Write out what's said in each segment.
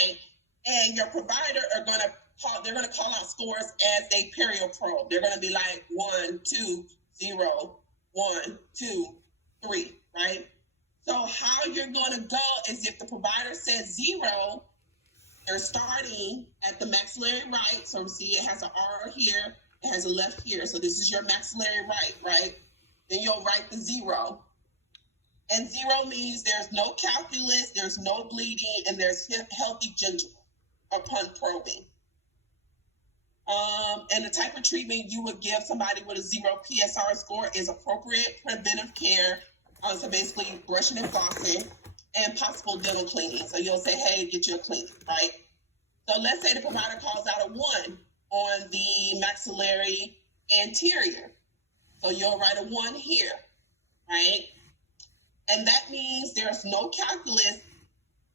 right? And your provider they're gonna call out scores as they perio probe. They're gonna be like 1, 2, 0, 1, 2, 3, right? So how you're gonna go is if the provider says 0, they're starting at the maxillary right. So see, it has an R here, it has a left here. So this is your maxillary right, right? Then you'll write the 0. And 0 means there's no calculus, there's no bleeding, and there's healthy gingival upon probing. And the type of treatment you would give somebody with a 0 PSR score is appropriate preventive care. So basically brushing and flossing and possible dental cleaning. So you'll say, hey, get you a cleaning, right? So let's say the provider calls out a 1 on the maxillary anterior. So you'll write a 1 here, right? And that means there's no calculus,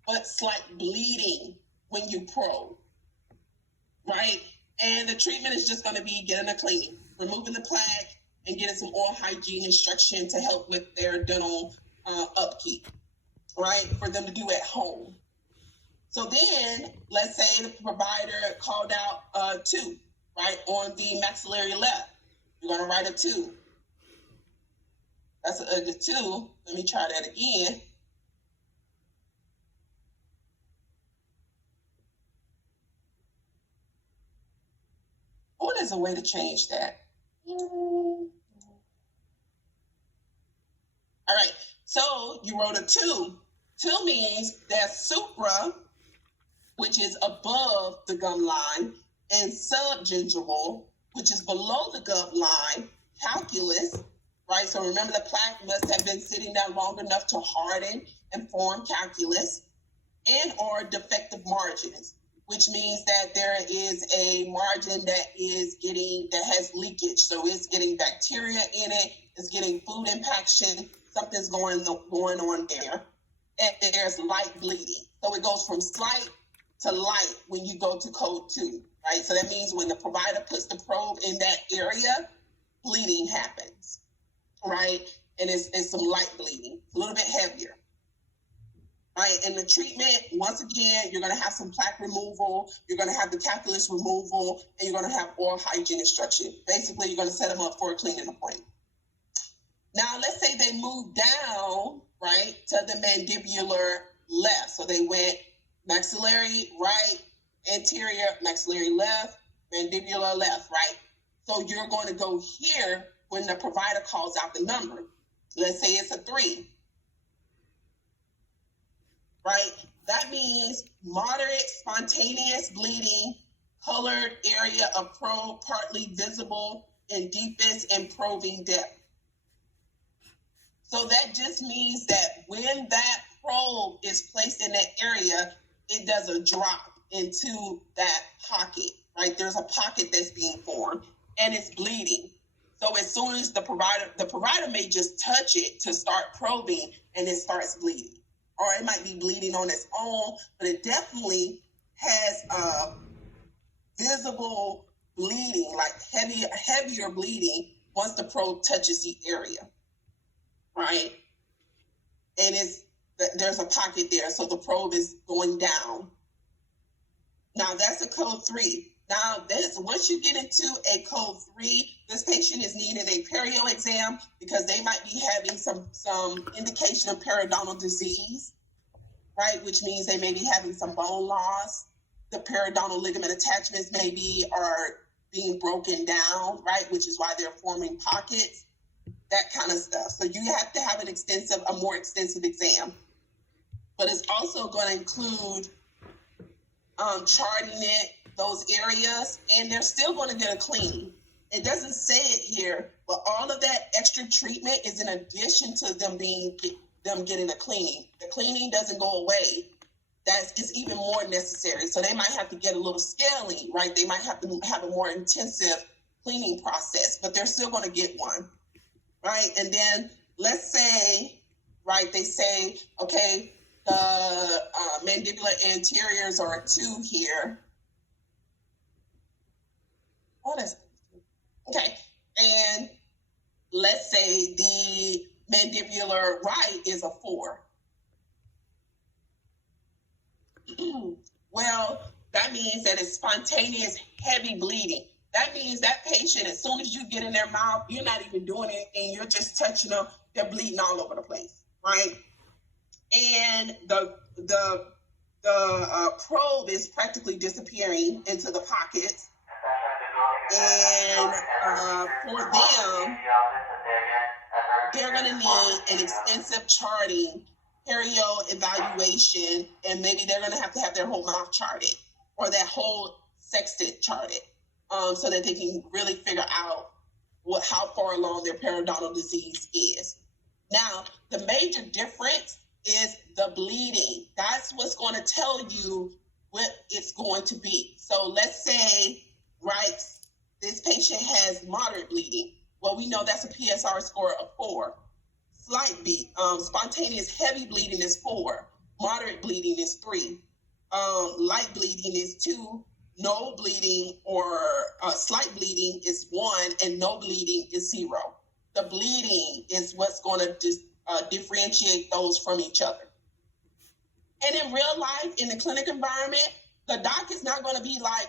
but slight bleeding when you probe, right? And the treatment is just going to be getting a cleaning, removing the plaque, and getting some oral hygiene instruction to help with their dental upkeep, right? For them to do at home. So then, let's say the provider called out 2, right, on the maxillary left. You're going to write a 2. That's a 2. Let me try that again. Oh, there's a way to change that. All right, so you wrote a 2. 2 means that supra, which is above the gum line, and subgingival, which is below the gum line, calculus, right? So remember, the plaque must have been sitting down long enough to harden and form calculus, and or defective margins, which means that there is a margin that has leakage. So it's getting bacteria in it, it's getting food impaction, something's going on there. And there's light bleeding. So it goes from slight to light when you go to code 2, right? So that means when the provider puts the probe in that area, bleeding happens, right? And it's some light bleeding, a little bit heavier. Right, and the treatment, once again, you're going to have some plaque removal, you're going to have the calculus removal, and you're going to have oral hygiene instruction. Basically, you're going to set them up for a cleaning appointment. Now, let's say they moved down, right, to the mandibular left. So they went maxillary right, anterior, maxillary left, mandibular left, right? So you're going to go here when the provider calls out the number. Let's say it's a 3. Right? That means moderate spontaneous bleeding, colored area of probe partly visible in deepest and probing depth. So that just means that when that probe is placed in that area, it does a drop into that pocket, right? There's a pocket that's being formed and it's bleeding. So as soon as the provider may just touch it to start probing and it starts bleeding. Or it might be bleeding on its own, but it definitely has visible bleeding, like heavier bleeding once the probe touches the area, right? And there's a pocket there, so the probe is going down. Now that's a code 3. Now once you get into a code 3, this patient is needing a perio exam because they might be having some indication of periodontal disease, right? Which means they may be having some bone loss. The periodontal ligament attachments are being broken down, right? Which is why they're forming pockets, that kind of stuff. So you have to have a more extensive exam. But it's also going to include charting those areas, and they're still going to get a cleaning. It doesn't say it here, but all of that extra treatment is in addition to them getting a cleaning. The cleaning doesn't go away. It's even more necessary. So they might have to get a little scaling, right? They might have to have a more intensive cleaning process, but they're still going to get one, right? And then let's say, right, they say, okay, the mandibular anteriors are a 2 here. Okay, and let's say the mandibular right is a 4. Well, that means that it's spontaneous heavy bleeding. That means that patient, as soon as you get in their mouth, you're not even doing anything. You're just touching them. They're bleeding all over the place, right? And the probe is practically disappearing into the pockets. And for them, they're going to need an extensive charting, perio evaluation, and maybe they're going to have their whole mouth charted or that whole sextant charted, so that they can really figure out how far along their periodontal disease is. Now, the major difference is the bleeding. That's what's going to tell you what it's going to be. So let's say, right, this patient has moderate bleeding. Well, we know that's a PSR score of 4. Slight bleed, spontaneous heavy bleeding is 4. Moderate bleeding is 3. Light bleeding is 2. No bleeding or slight bleeding is 1, and no bleeding is 0. The bleeding is what's going to differentiate those from each other. And in real life, in the clinic environment, the doc is not going to be like,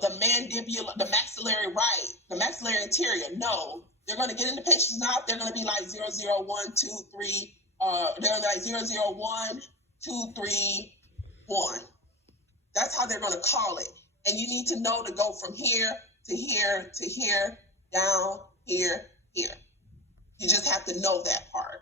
the mandibular, the maxillary right, the maxillary anterior. No, they're going to get in the patient's mouth. They're going to be like 001, 2, 3. They're like 001, 2, 3, 1. That's how they're going to call it. And you need to know to go from here to here to here, down, here, here. You just have to know that part.